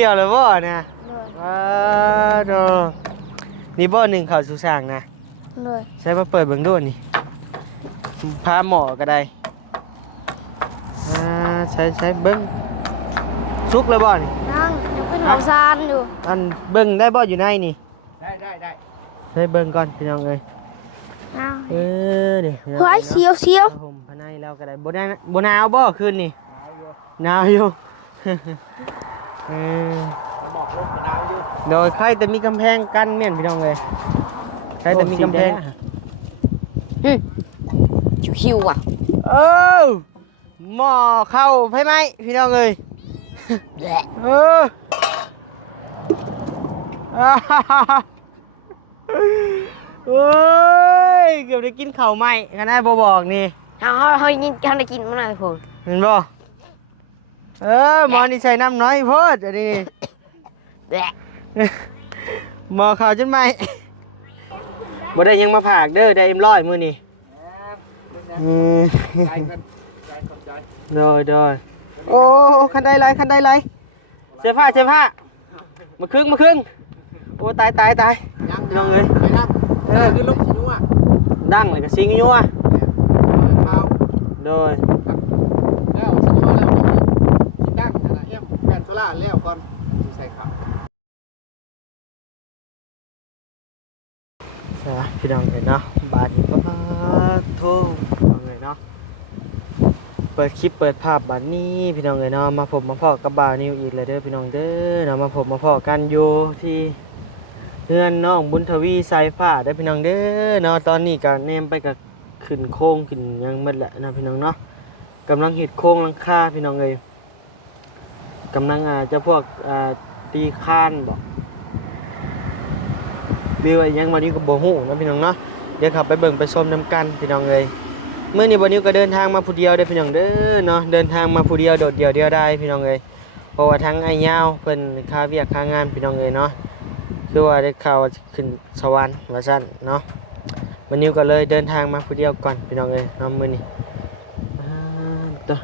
เกี่ยวเลยบ่นะเลย ว้าโดนี่บ่หนึ่งเข้าสู่สร้างนะ เลย ใช้มาเปิดเบิ่งดูนี่พาหมอก็ได้ใช้เบิ่งสุกแล้วบ่นี่ นั่งยังเป็นหัวซานอยู่ อันเบิ่งได้บ่อยู่ในนี่ ได้ใช้เบิ่งก่อนพี่น้องเอ้ย นั่ง นี่ เฮ้ยเสียวเสียว ผมภายในแล้วก็ได้บ่หนาวบ่คืนนี่หนาวอยู่ เออ บอกลูกดาวอยู่ โดยใครแต่มีกำแพงกั้นแม่นพี่น้องเอ้ยใครแต่มีกำแพง คิวอ่ะ เออหม้อเข้าไผไหมพี่น้องเอ้ย แหละ เออโอ้ยเกือบได้กินข้าวไหมกันได้บ่บอกนี่ เขายินเขาได้กินมันอะไรผม เห็นบ่หมอนี่ใส่น้ำน้อยโพดอันนี้ แหละ หมอข้าวจนไหมบ่ได้ยังมาผากเด้อได้เอ็มร้อยมื้อนี่ ใจกันใจ โดยโอ้คันใดไรเสื้อผ้ามาครึ่งโอ้ตายยัง น้องเอ้ย ไปนั่งคือลูกชิ้นว่ะ ดังเลยก็สิงอยู่อ่ะ เท้า โดย แล้วชิ้นว่าแล้วชิ้นดังนะเอ็มแฟนโซล่าแล้วก่อนใส่ขาว พี่น้องเห็นเนาะบาดนี้ป้าโทน้องเลยเนาะเปิดคลิปเปิดภาพบัดนี้พี่น้องเลยเนาะมาพบมาพอกับบ่าวนิวอีกเลยเด้อพี่น้องเด้อเนาะมาพบมาพอกันอยู่ที่เฮือนน้องบุญทวีสายฟ้าเด้อพี่น้องเด้อเนาะตอนนี้ก็แนมไปกับขึ้นโค้งขึ้นยังหมดแหละนะพี่น้องเนาะกำลังเฮ็ดโค้งหลังคาพี่น้องเลยกำลังจะพวกตีคานบ่มีไว้ยังวันนี้ก็บ่ฮู้นะพี่น้องเนาะเดี๋ยวขับไปเบิ่งไปชมนำกันพี่น้องเอ้ยเมื่อนี้วันนี้ก็เดินทางมาผู้เดียวเด้อพี่น้องเด้อเนาะเดินทางมาผู้เดียวโดดเดี่ยวเดียวได้พี่น้องเอ้ยเพราะว่าทั้งไอ้ยาวเพิ่นค่าเวียกค่างานพี่น้องเอ้ยเนาะคือว่าได้ข่าวว่าขึ้นสวรรค์ว่าซั่นเนาะวันนี้ก็เลยเดินทางมาผู้เดียวก่อนพี่น้องเอ้ยเนาะมื้อนี้ต่อ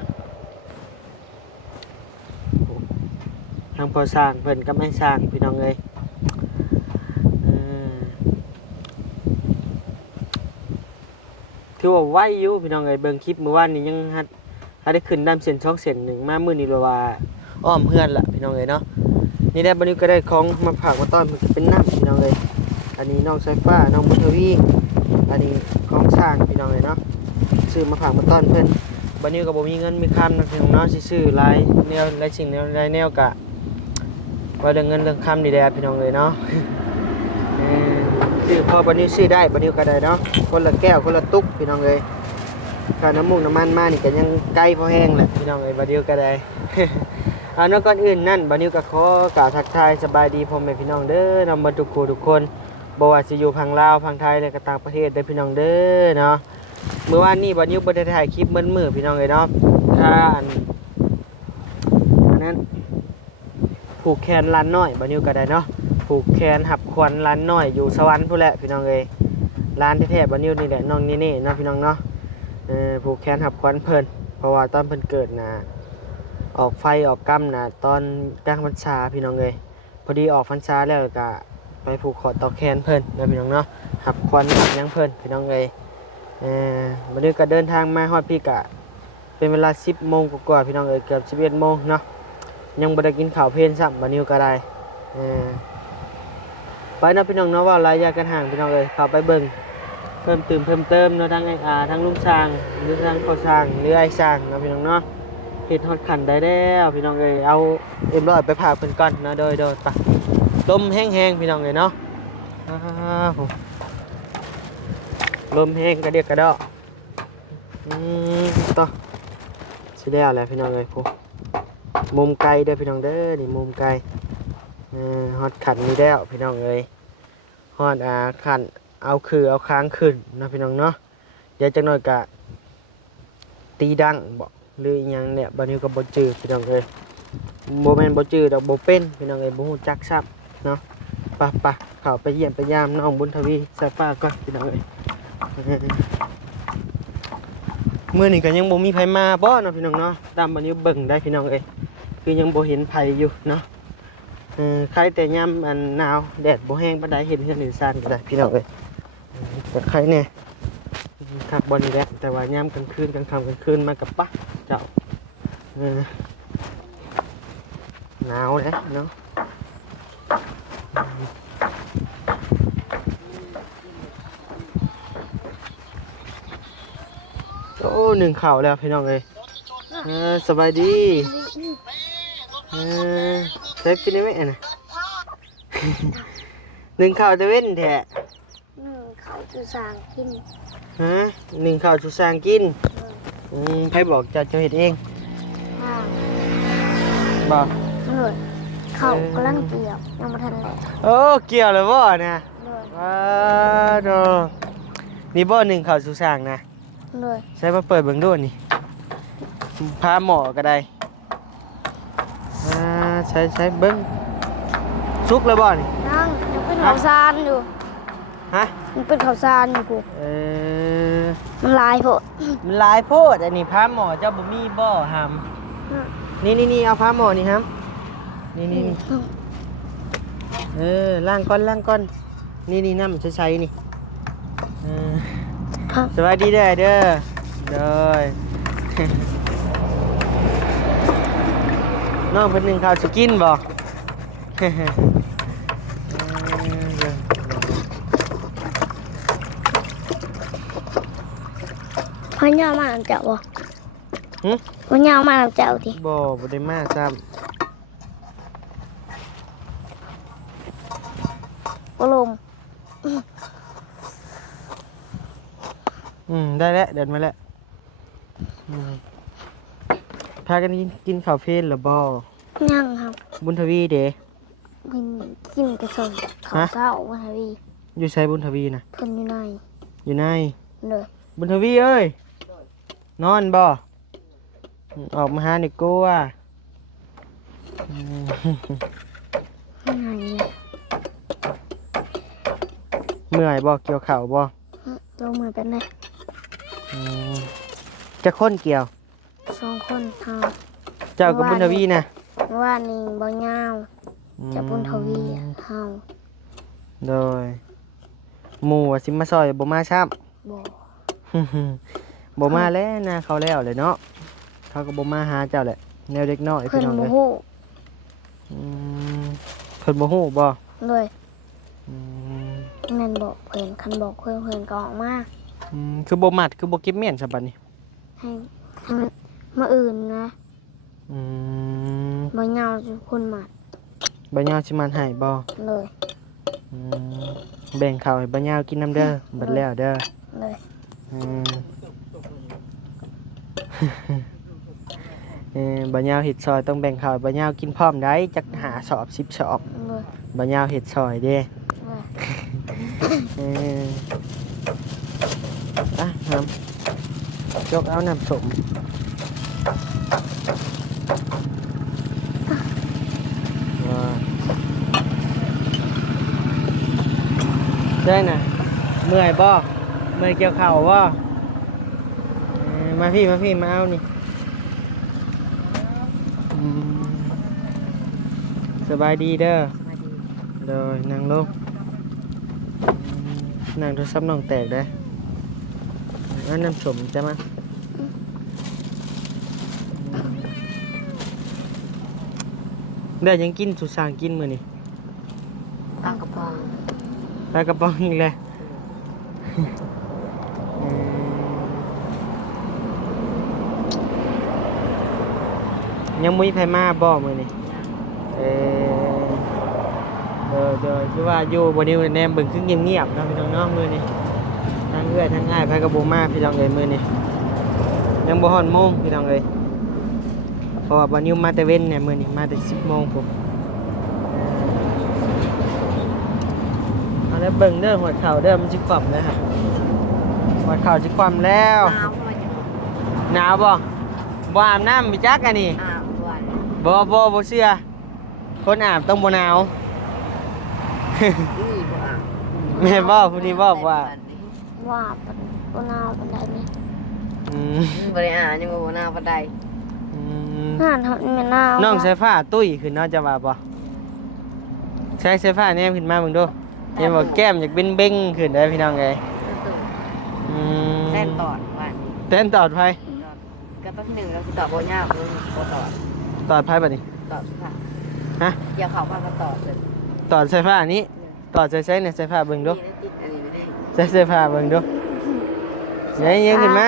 ทางพอสร้างเพิ่นก็ไม่สร้างพี่น้องเอ้ยถือว่าไวอยู่พี่น้องเอ้ยเบิ่งคลิปเมื่อวานนี้ยังได้ขึ้นดำเส้น2เส้นหนึ่งมามื้อนี้ว่าอ้อมเฮือนล่ะพี่น้องเอ้ยเนาะนี่ได้บัดนี้ก็ได้ของมาฝากมาต้อนมันก็เป็นน้ำพี่น้องเอ้ยอันนี้น้องสายฟ้าน้องบุญทวีอันนี้ของสร้างพี่น้องเอ้ยเนาะซื้อมาฝากมาต้อนเพิ่นบัดนี้ก็บ่มีเงินมีคำนะพี่น้องเนาะสิซื้อหลายแนวหลายสิ่งหลายแนวก็ว่าเรื่องเงินเรื่องคำนี่แหละพี่น้องเอ้ยเนาะซื้อพอบันนี้ซื้อได้บันนี้ก็ได้เนาะคนละแก้วคนละตุ๊กพี่น้องเลยค่าน้ำมูกน้ำมันมานี่ก็ยังใกล้พอแห้งแหละพี่น้องเลยบันนี้ก็ได้ เอาเนาะก่อนอื่นนั่นบันนี้ก็ขอกล่าวทักทายสบายดีพ่อแม่พี่น้องเด้อนำมาทุกคู่ทุกคนบ่ว่าสิอยู่พังลาวพังไทยและก็ต่างประเทศเด้อพี่น้องเด้อเนาะเมื่อวานนี้บันนี้บ่ได้ถ่ายคลิปมื้อพี่น้องเลยเนาะถ้าอันนั้นผูกแขนล้านน้อยบันนี้ก็ได้เนาะผูกแขนหับควันร้านน้อยอยู่สวรรค์พู้นแหละพี่น้องเอ้ยร้านแท้ๆบ้านนิ้วนี่แหละน้องนี่นะพี่น้องเนาะผูกแขนหับควันเพิ่นเพราะว่าตอนเพิ่นเกิดนะออกไฟออกกำนะตอนกลางพรรษาพี่น้องเอ้ยพอดีออกพรรษาแล้วก็ไปผูกคอต่อแขนเพิ่นนะพี่น้องเนาะหับควันหับยังเพิ่นพี่น้องเอ้ยวันนี้ก็เดินทางมาฮอดพี่กะเป็นเวลา 10 โมงกว่าๆพี่น้องเอ้ยเกือบ 11 โมงเนาะยังบ่ได้กินข้าวเพลนซ้ำบัดนี้ก็ได้ไปนะพี่น้องเนาะว่าระยะกันห่างพี่น้องเลยเข้าไปเบิ่งเพิ่มเติมเนาะทั้งทั้งลุงช้างหรือทั้งพ่อช้างหรือไอ้ช้างเนาะพี่น้องเนาะเฮ็ดฮอดขันได้แล้วพี่น้องเอ้ยเอาเอ็มร้อยไปพาเพิ่นก่อนนะโดยไปลมแห้งๆพี่น้องเอ้ยเนาะลมแห้งกระเดียกกระดอกต่อสิแล้วแหละพี่น้องเอ้ยผู้มุมไกลเด้อพี่น้องเด้อนี่มุมไกลฮอดขันมีแล้วพี่น้องเอ้ยฮอดขันเอาค้างขึ้นนะพี่น้องเนาะเดี๋ยวจักหน่อยกะตีดังบอกหรืออีหยังเนี่ยบัดนี้ก็บ่จืดพี่น้องเอ้ยบ่แม่นบ่จืดดอกบ่เป็นพี่น้องเอ้ยบ่ฮู้จักซับเนาะไปเข้าไปเยี่ยมไปยามน้องบุญทวีสายฟ้าก่อนพี่น้องเอ้ยมื้อนี้ก็ยังบ่มีไผมาบ่เนาะพี่น้องเนาะตามบัดนี้เบิ่งได้พี่น้องเอ้ยคือยังบ่เห็นไผอยู่เนาะ ใครแต่ยามอันหนาวแดดบ่แห้งปานใดเห็นเฮือนหรือซ่านก็ได้พี่น้องเอ้ยแต่ใครเนี่ยคักบ่นี่แหละแต่ว่ายามกลางคืนกลางค่ำกลางคืนมากับปะเจ้าหนาวแหละเนาะโอ้หนึ่งข่าวแล้วพี่น้องเอ้ยสบายดีเซฟกินได้ไหมน่ะ หนึ่งข่าวจะเว้นแท้ เขาจะสร้างกิน ฮะหนึ่งข่าวสุสานกินใครบอกจะเห็ดเอง ข้าว บอก เลยเขากำลังเกี่ยวยังไม่ทันแหละ โอ้เกี่ยวเลยบ่นะ เลย ว้าโดนี่บ่หนึ่งข่าวสุสานนะ เลย ใช้มาเปิดเบิ่งดูนี่พาหมอก็ได้ใช้เบิ่งสุกแล้วบ่นี่ นั่งยังเป็นข้าวสารอยู่ ฮะ มันเป็นข้าวสารอยู่กู มันลายโพด มันหลายโพดอันนี้พาหมอเจ้าบ่มีบ่หำนี่เอาพาหมอนี่ครับนี่ล้างก้อนนี่น้ำใช้นี่สวัสดีเด้อเด้อ น้องเพิ่นหนึ่งข้าวสุกินบ่ พ่อย่ามาน้ำเจ้าบ่ หึ พ่อย่ามาน้ำเจ้าดิ บ่ได้มาซ้ ปลม ำได้แล้วเดินมาแล้วพากันกินข้าวเพลนหรือบ่ ยังครับ บุญทวีเด้ กินกระสนข้าวเศร้าวันทวี อยู่ใช้บุญทวีนะ เพิ่นอยู่ใน อยู่ใน เลย บุญทวีเอ้ยนอนบ่ออกมาหาหน่อยกูว่ะ ใน เมื่อยบ่เกี่ยวข้าวบ่ ลงมือเป็นไง จะค้นเกี่ยว 2 คนเฮา เจ้ากับบุญทวีนะ ว่านี่บ่ยาวจะบุญทวีเฮา โดยหมู่ว่าสิมาซอยบ่มาซ้ำ บ่ บ่มาแล้วนะเขาแล้วเลยเนาะเขาก็บ่มาหาเจ้าแหละแนวเด็กน้อย เพิ่ พี่ น น้อง บ่ เลย ฮู้ เพิ่นบ่ฮู้บ่ เลย อืม แม่นบอกเพิ่นคันบอกเพิ่นก็ออกมา คือบ่มัดคือบ่เก็บเมียนซะบัดนี้ ให้มาอื่นนะ อืม บ่ยาวจุคนมา บ่ยาวสิมันให้บ่ เลย อืมแบ่งข้าวให้บ่ยาวกินน้ำเด้อบัดแล้วเด้อ เลย อืม บ่ยาวเฮ็ดซอยต้องแบ่งข้าวให้บ่ยาวกินพร้อมได้จักหาสอบ10สอบ เลย บ่ยาวเฮ็ดซอยเด้ เลย ครับยกเอาน้ำสมได้น่ะเมื่อยบ่เมื่อยเกี่ยวเข่าบ่มาพี่มาเอานี่สบายดีเด้อเดี๋ยวนั่งลงนั่งโทรศัพท์น้องแตกได้แล้วน้ำสมจะมาได้ยังกินสุสานกินมื้อนี่ ปลากระป๋อง ปลากระป๋องอีกแล้วยังมุ้ยไผมาบ่มื้อนี่เดี๋ยวคือว่าอยู่บนนี้แนมเบิ่งคือเงียบๆเนาะพี่น้องๆมื้อนี่ทั้งเอื้อยทั้งอ้ายไผก็บ่มาพี่น้องเอ้ยมื้อนี่ยังบ่ฮอดโมงพี่น้องเอ้ยเพราะว่าบ่นิวมาแต่เว้นเนี่ยมื้อนี้มาแต่10 โมงพุ่นเอาแล้วเบิ่งเด้อหัวเข่าเด้อมันสิคว่ำนะฮะหัวเข่าสิคว่ำแล้ว น้ำมาจาก หนาวบ่บ่อาบน้ำมีจักอันนี้ อ่าวด้วย บ่เชื่อคนอาบต้องบ่หนาว นี่บ่อ่ะ แม่นบ่ผู้นี้บ่ว่า ว่าเป็นบ่นาวปานใดนี่ อืม บริอานี่บ่น่าปานใด อืม งานเฮานี่แม่นาว น้องสายฟ้าตุ้ยขึ้นเนาะจะว่าบ่ ใช้เสื้อผ้าแนมขึ้นมาเบิ่งดูเห็นบอกแก้มอยากเบ้งๆขึ้นได้พี่น้องเลยอืม แต้นตอดว่า เต้นตอดไฟ ก็ต้องหนึ่งเราคือตอดโบยาวคือโบตอด ตอดไฟบัดนี้ ตอดค่ะ ฮะ เกี่ยวเขาพันก็ตอดเลย ตอดเสื้อผ้านี้ตอดใช้เนี่ยเสื้อผ้าเบิ่งดู นี่นะจิ๊กอันนี้ไม่ได้ ใช้เสื้อผ้าเบิ่งดูยังขึ้นมา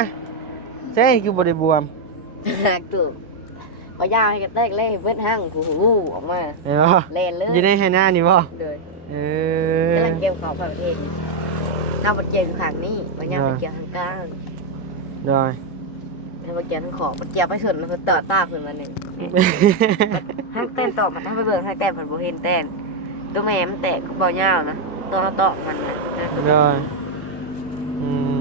ใช่คือบริบวม ตัวโบยาวให้กันแตกเล่เบิ้ลห้างกูหูออกมา เห็นบ่ เล่นเลย อยู่ในไฮหน้านี่บ่ เลย เออก ำลังเกี่ยวเขาพันประเทศถ้ามันเกี่ยวอยู่ข้างนี้โบยาวมันเกี่ยวทางกลาง โดย ถ้ามันเกี่ยวทางขอบมันเกี่ยวไปส่วนมันก็ตอดตาขึ้นมาหนึ่งห้างเต้นตอดมันถ้าไปเบิ่งห้างเต้นมันโบเห็นเต้นตัวแม่มันแตกโบยาวนะตัวเราตอกมันนะ โดยอืม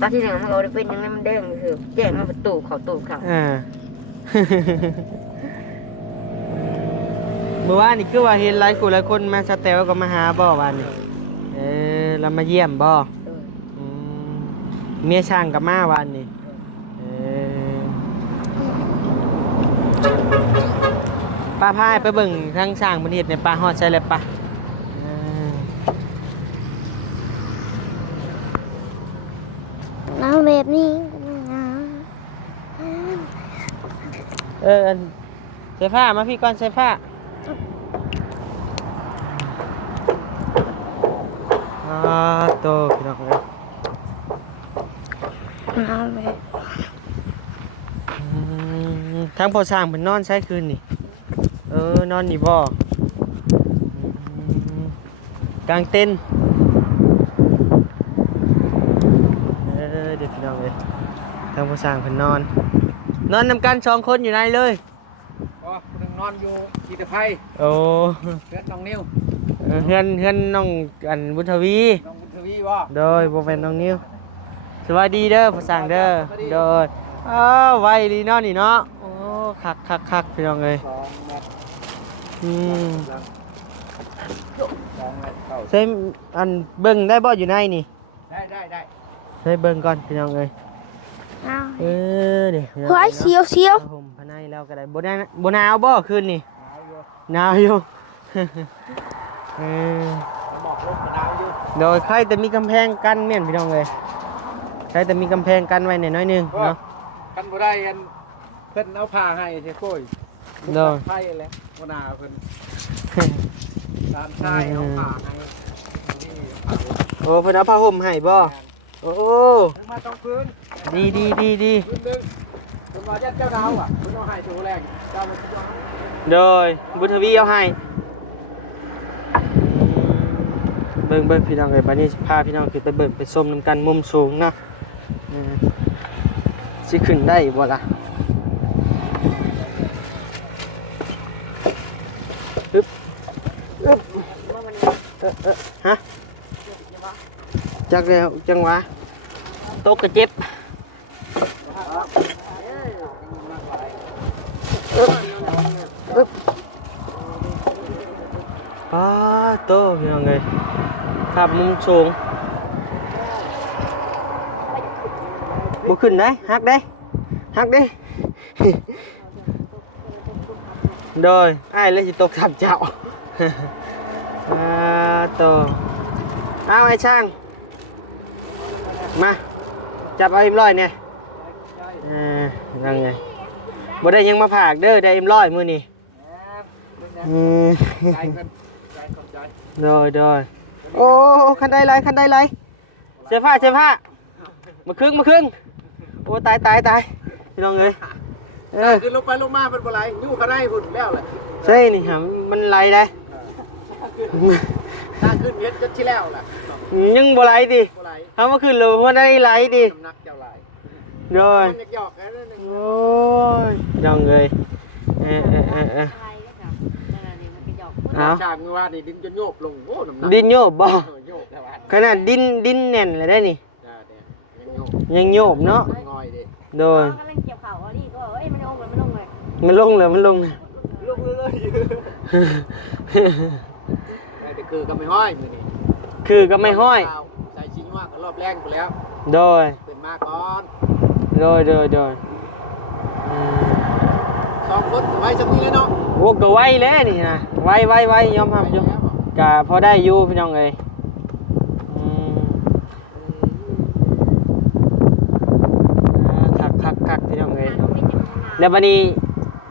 ตอนที่หนึ่งมันเอาได้เป็นยังไงมันเด้งคือแจ้งมาประตูเขาตูเขา อ่า เมื่อวานนี่คือว่าเห็นหลายคนมาสเตลก็มาหาบ่วันนี้เรามาเยี่ยมบ่อืมเมียช่างกับมาวันนี้ป้าพายไปเบิ่งทั้งช่างมันเฮ็ดในป้าฮอดใช่เลยป้าน้ำแบบนี้น้ อันใส่ผ้ามาพี่ก่อนใส่ผ้าโตพี่น้องเลย ำน้ำแบบ ทั้งพอสร้างเป็นนอนใช้คืนนี่นอนนี่บ่กลางเต็นท์เด็กพี่น้องเลยทั้งพอสร้างเป็นนอนนำกัน2 คนอยู่ในเลย อ๋อคนหนึงนอนอยู่กีตาไพ โอ้ เพื่อนน้องนิ้ว เฮือนน้องอันบุญทวี น้องบุญทวีบ่ โดยบ่เป็นน้องนิ้วสวัสดีเด้อพอสร้างเด้อโดยไวดีเนาะนี่เนาะโอ้คักพี่น้องเลย 2 เมตร อืม 2 เมตรเข้า ใช้อันเบิ่งได้บ่อยู่ในนี่ ได้ ใช้เบิ่งก่อนพี่น้องเอ้ย น้ เดี๋ยว ำเฮ้ยเสียว ผมภายในแล้วก็ได้บ่หนาวบ่คืนนี่ หนาวอยู่ หนาวอยู่ บอกลมหนาวอยู่ โดยใครแต่มีกำแพงกั้นแม่นพี่น้องเอ้ยใครแต่มีกำแพงกั้นไว้หน่อยนึงเนาะ กันบ่ได้กันเพิ่นเอาผ้าให้ใช่โค้ย เนาะ ไผแหละบ่น่าเพิ่นตามชายเอาผ้าให้นี่ผ้า โอ้เพิ่นเอาผ้าห่มให้บ่โอ้ มาต้องคืน ดี คืนหนึงเพิ่นว่าเจ้าดาวอ่ะเพิ่นเอาให้โชว์แรกเจ้ามันสิเอา โดยบุญทวีเอาให้เบิ่งพี่น้องเอ้ยบัดนี้พาพี่น้องขึ้นไปเบิ่งไปชมนำกันมุมสูงนะสิขึ้นได้บ่ล่ะอึ๊บฮะจักแล้วจังหวะตกกระเจ็บโตพี่น้องเลยครับมุมสูงบุขึ้นได้หักได้โดยไอ้เลยจะตกทับเจ้า โตเอาไอ้ช่างมาจับเอา100เนี่ยนั่งไงบ่ได้ยังมาผากเด้อได้100มื้อนี้ใจเพิ่นใจ โดยโอ้คันได้ไรเสื้อผ้ามาครึ่งโอ้ตายพี่น้องเอ้ยคือลงไปลงมาเพิ่นบ่ไหลอยู่ข้างในพุ่นแล้วแหละ ใช่นี่ฮะมันไหลได้ ถ้าขึ้นเฮ็ดจะที่แล้วล่ะ ยังบ่ไหลดิ บ่ไหล ถ้ามาขึ้นเลยว่าได้ไหลดิ น้ำหนักเจ้าไหล โดย มันหยอกๆกันนิดนึง โอ้ยน้องเอ้ยเอา ชางว่านี่ดินจนโยบลงโอ้น้ำหนัก ดินโยบบ่ โยบแต่ว่า ขนาดดินแน่นเลยได้นี่ จ้าเนี่ยยังโยบยังโยบเนาะ งอยดิ โดย กำลังเกี่ยวเขาอ่ะนี่ก็เอ้ยมันลงเลย มันลงเลย ลงเลยแต่คือก็ไม่ห้อยมื้อนี้ คือก็ไม่ห้อย ใส่ชิงว่าก็รอบแรงไปแล้ว โดย เป็นมาก่อน โดย 2 คนไว้จังนี้เลยเนาะ โอ้ก็ไวเลยนี่นะไวยอมรับอยู่ก็พอได้อยู่พี่น้องเอ้ยอืมคักพี่น้องเอ้ยแล้วบัดนี้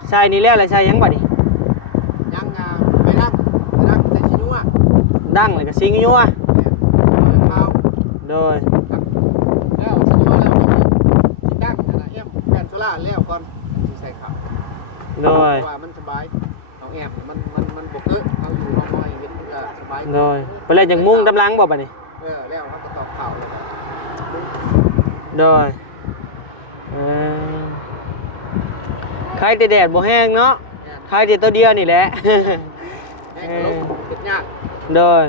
ใส่นี่แล้วอะไรใส่ยังบัดนี้ ยังไม่ดังแต่ชินัว ดังเลยก็สิงอยู่อ่ะ เท้า โดย แล้วชินัวแล้วกินดังนะเอ็มแผ่นโซล่าแล้วก่อนใส่ข้าว โดย ว่ามันสบายเอาแอมมันบกเอ้เอาอยู่น้อยๆเห็นสบาย โดยไปเลยจังมุ่งตำลังบ่บัดนี้ แล้วเขาก็ตอกข่าว โดยใครแต่แดดบ่แห้งเนาะใครแต่ตัวเดียวนี่แหละ แม่ลงเป็นยาก โดย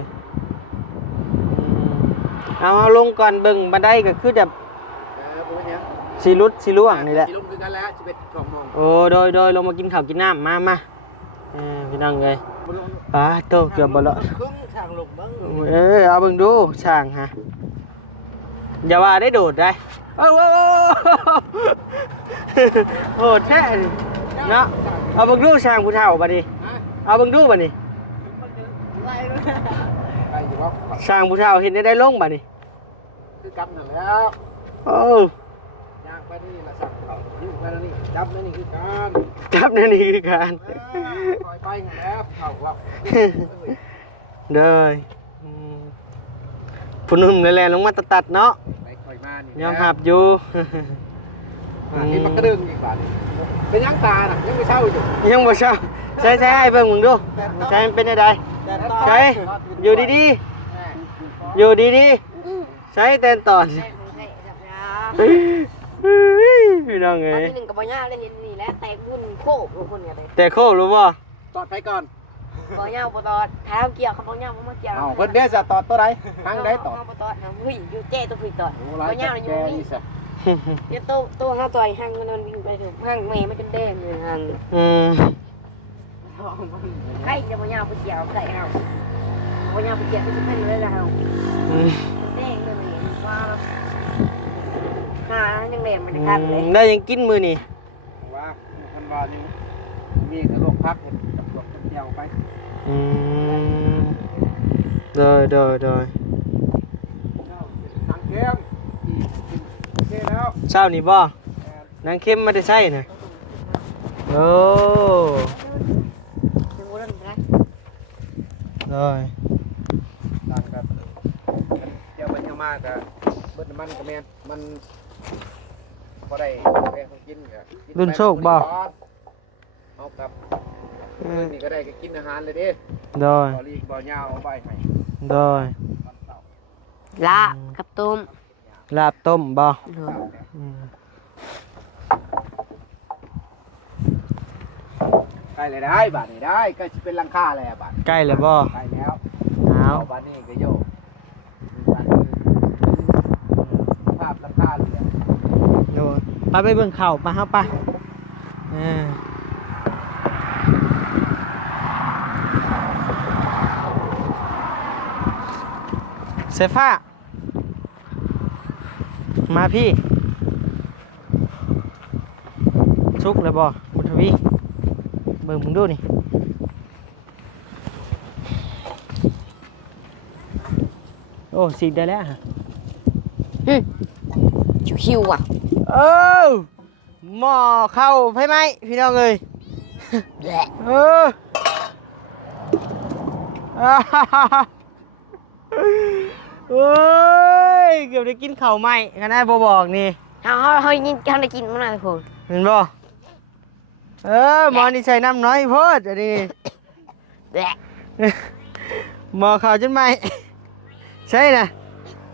เอาลงก่อนเบิ่งบันไดก็คือแบบ ผมเนี่ย สิลุดสิล่วงนี่แหละ ลงคือกันแล้วจะเป็นกล่องมอง โอ้โดยลงมากินข้าวกินน้ำมาพี่น้องเอ้ยป้าโตเกือบบ่ละ ครึ่งทางลงบ้าง เอาเบิ่งดูช่างฮะอย่าว่าได้โดดได้โอ้โอ้แท้เนาะเอาเบิ่งดูช่างผู้เฒ่าบัดนี้เอาเบิ่งดูบัดนี้ ไปอยู่ว่า ช่างผู้เฒ่าเห็นได้ลงบัดนี้ คือกันนั่นแล้ว โอ้ ย่างไปนี่ละสั่งเขายิ่งไปนี่จับนี่คือการ จับนั่นนี่คือการ คอยไปแล้วเขาว่า เด้อผู้หนุ่มแลนลงมาตัดเนาะ ไปคอยมานี่ ยอมหับอยู่ นี่มันกระดึงอีกบาทเป็นยังตาน่ะยังไม่เช่าอยู่ ยังบ่เช้าใช้ให้เบิ่งมึงดูใช้มันเป็นได้ใช้อยู่ดีๆอยู่ดีๆใช้แต่ตอนพี่น้องเอ้ย ที่หนึ่งกับบ่ย่าได้เห็นนี่แหละแตกวุ่นโคกคนเนี่ยเลย แต่โคบรู้บ่ ตอดไปก่อน บ่ย่าบ่ตอดเท้าเกี่ยวเขาบ่ย่าบ่มาเกี่ยว เพิ่นเด้จะตอดตัวใดทางใดตอด บ่ตอดเฮ้ยอยู่เจ้ตัวพี่ตอด โอ้ บ่ ย ย่าเลยอยู่ แก นี่ นี่ซะ เดี๋ยวตัวเฮาต่อยหั่งมันวิ่งไปถึงหั่งแม่มันจนแดงเลยหั่ง อืม ใครจะบ่ย่าไปเกี่ยวใส่เฮาบ่ย่าไปเกี่ยวที่เพิ่นเลยล่ะเฮา อืม แดงเลยว่าหายังแดงมันคันเลย ได้ยังกินมื้อนี่ ว่าคันว่าอยู่มีกระโหลกพักกับพวกเกี่ยวไป อืมโดย ทางเข้มโอเคแล้ว เช้านี่บ่นางเข้มมาได้ใช้น่ะโอ้ ยังบ่ได้นะ โดย ต่างกันเดี๋ยวมันยังมากอะเบิดน้ำมันก็แม่นมันพอได้แม่ของกินก็กิน รุ่นโชคบ่ เอากับนี่ก็ได้ก็กินอาหารเลยเด้ โดย บ่ลีกบ่ยาวเอาไปให้ โดย ตอนเช้า ลาบกับต้ม ลาบต้มบ่อืม ใกล้เลยได้บาทนี่ได้ก็สิเป็นหลังคาแล้วบาท ใกล้แล้วบ่ ใกล้แล้ว เอา บาทนี้ก็โยกบาทนี้ภาพหลังคาเลย โดยไปเบิ่งข้าวไปเฮาไปเซฟ้ามาพี่ชุกเลยบ่บุญทวีเบิ่งมึงดูนี่โอ้สีได้แล้วฮะ คิวๆอ่ะ หม้อเข้าไฟไหมพี่น้องเอ้ย แหละ เออโอ้ยเกือบได้กินข้าวไหมกันได้บ่บอกนี่ เฮายินกันได้กินมื้อนั้นพุ่น เห็นบ่หมอนี่ใส่น้ำน้อยโพดอันนี้ แหละ หมอข้าวจนไหมใช่น่ะ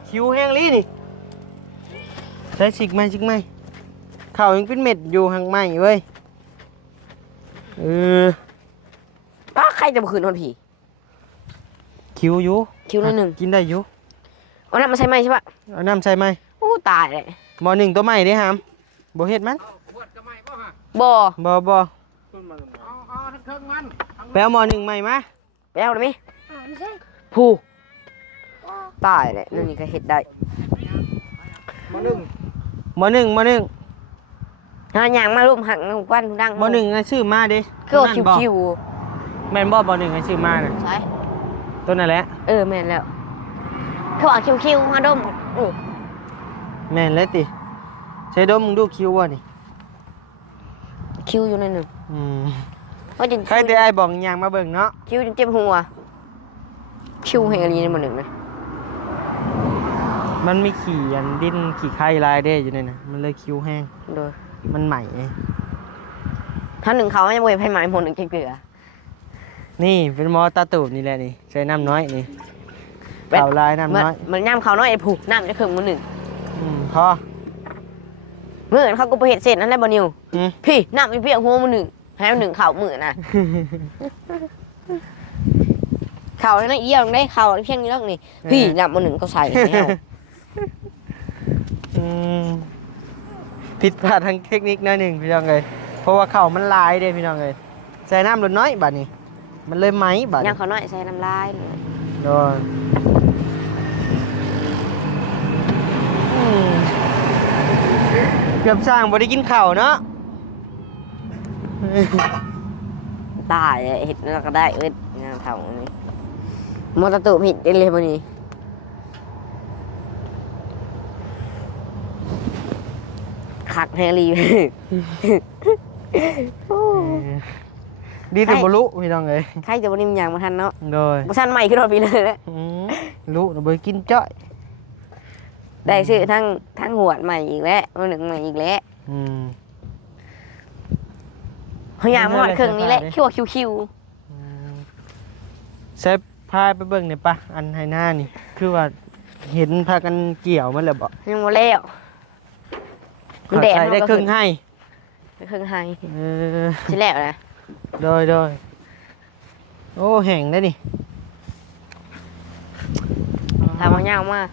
คิวแห้งลีนี่ใส่สิกไหมข้าวยังเป็นเม็ดอยู่ห่างไหมเว้ยป้าใครจะบ่คืนคนผี คิวอยู่ คิวละหนึ่ง กินได้อยู่ เอาน้ำมาใส่ไหมใช่ปะ เอาน้ำใส่ไหม โอ้ตายเลย หมอหนึ่งตัวใหม่ได้หามบ่เฮ็ดมัน ขวดก็ไม่บ่ฮะ บ่ บ่ เอาทั้งเครื่องมัน ไปเอาหมอหนึ่งใหม่มา ไปเอาได้ไหมผู้ตายเลยนั่นนี่ก็เฮ็ดได้ มาหนึ่ง หมอหนึ่ง หาหยังมารุมหักน้ำควันดัง บ่หนึ่งชื่อมาดิ คือว่าคิว แม่นบ่หนึ่งชื่อมาน่ะ ๆใช่ ตัวนั่นแหละ แม่นแล้วคือว่าคิวๆมาดมแม่นแล้วติใช้ดมมึงดูคิวบ่นี่ คิวอยู่ในหนึ่งว่าจน ใครแต่ไอ้บอกยางมาเบิ่งเนาะ คิวจนเจ็บหัวคิวเฮลีในมันหนึ่งนะ มันมีขี่อันดิ้นขี่ไข่ลายเด้อยู่นี่นะมันเลยคิวแห้ง โดย มันใหม่ ถ้าหนึ่งเขาไม่บ่อยให้หมายหมดหนึ่งเกลือ นี่เป็นหมอตาตูบนี่แหละนี่ใช้น้ำน้อยนี่เต่าลายน้ำน้อย มันน้ำเขาน้อยไอ้ผูกน้ำจะขึ้นมันหนึ่ง พอ เมื่อเขาก็ไปเห็ดเสร็จนั่นแหละบอนิว อืม พี่น้ำไปเพียงหัวมันหนึ่งให้มันหนึ่งเข่ามือนะเข่านั่นเอี้ยงได้เข่าเพียงนี้แล้วนี่พี่น้ำมันหนึ่งก็ใส่แล้ว ผิดพลาดทางเทคนิคหน่อยหนึ่งพี่น้องเลยเพราะว่าเข่ามันลายเด้พี่น้องเลยใส่น้ำลดน้อยบัดนี้มันเลยไหมบัด ยังเขาน้อยใส่น้ำลายเลย โดนเกือบสร้างบ่ได้กินข้าวเนาะ ตายเห็ดแล้วก็ได้งานเท่านี้มอเตอร์ตูผิดเลยบอนี่คักแฮรี ดีแต่บ่รู้พี่น้องเลย ใครจะบอนิมอย่างมาทันเนาะ โดย มาทันใหม่ขึ้นรถไปเลยแหละ รู้นะบ่ได้กินจ้อย ได้ซื้อทั้งหัวใหม่อีกแล้วมาหนึ่งใหม่อีกแล้วเขาอยากมาหอดเครื่องนี้แหละคิวคิว เซฟพาไปเบิ่งหน่อยปะอันไฮหน้านี่คือว่าเห็นพากันเกี่ยวมันแล้วบ่ ยังโมแล้วมันแดด ใส่ได้ครึ่งให้ ครึ่งให้ เออ ชิ้นแล้วนะ โดยโอ้แห้งได้นี่ ทำมาเงามาก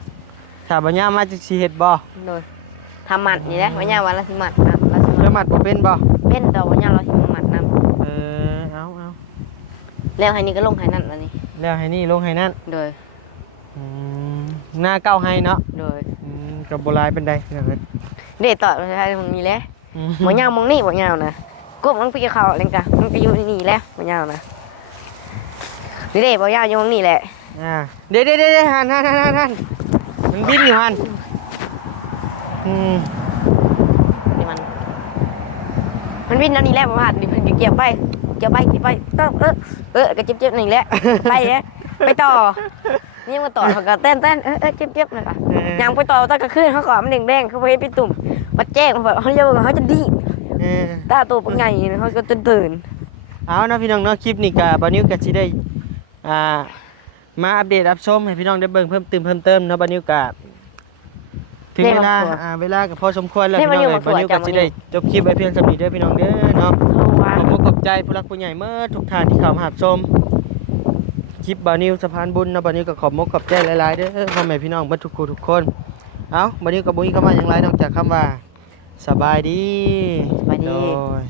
ถ้าบ่ย่ามาจะสิเฮ็ดบ่ โดยทำหมัดนี่แหละมาเงาวันละสิหมัดนะละสิ แล้วมัดบ่เป็นบ่ เป็นต่อมาเงาเราสิหมัดน เออเอา ำแล้วให้นี่ก็ลงให้นั่นแล้วนี่ แล้วให้นี่ลงให้นั่น โดย หน้าเก้าให้เนาะ โดย ก็บ่หลายปานใดนะครับ เด็ดต่อใช่ตรงนี้แหละมาเงามองนี่มาเงานะกบมันไปเขาอะไรกันมันไปอยู่นี่แล้วมาเงานะนี่เด็ดมาเงาอยู่ตรงนี้แหละ เดี๋ยวหันมันบินอยู่หัน นี่มันวิ่งนั่นนี่แหละมาหัดนี่มันเกี่ยวไปต้องก็เจ็บนี่แหละไปเนี่ยไปต่อนี่มาต่อเขาก็เต้นเจ็บเลยค่ะยังไปต่อตอนกลางคืนเขาก่อนมันแดงเขาไปเป็นตุ่มมาแจ้งเขาเขาเยอะเขาจะดีตาตัวเป็นไงเขาก็ตื่น เอานะพี่น้องเนาะคลิปนี้ก็บ่นิวก็สิได้มาอัปเดตอัปชมให้พี่น้องได้เบิ่งเพิ่มเติมเนาะบ่นิวก็ถึงเวลาก็พอสมควรแล้วพี่น้องเลยบ่นิวก็สิได้จบคลิปไว้เพียงส่านี้เด้อพี่น้องเด้อเนาะ ขอบใจผู้รักผู้ใหญ่เมื่อทุกท่านที่เข้ามารับชมคลิปบ่นิวสะพานบุญนะบ่นิวก็ขอบใจหลายๆเด้อพ่อแม่พี่น้องเบิดทุกคนเอาบ่นิวก็บ่มีคำว่าหยังหลายนอกจากคำว่าสบายดี สบายดี โดย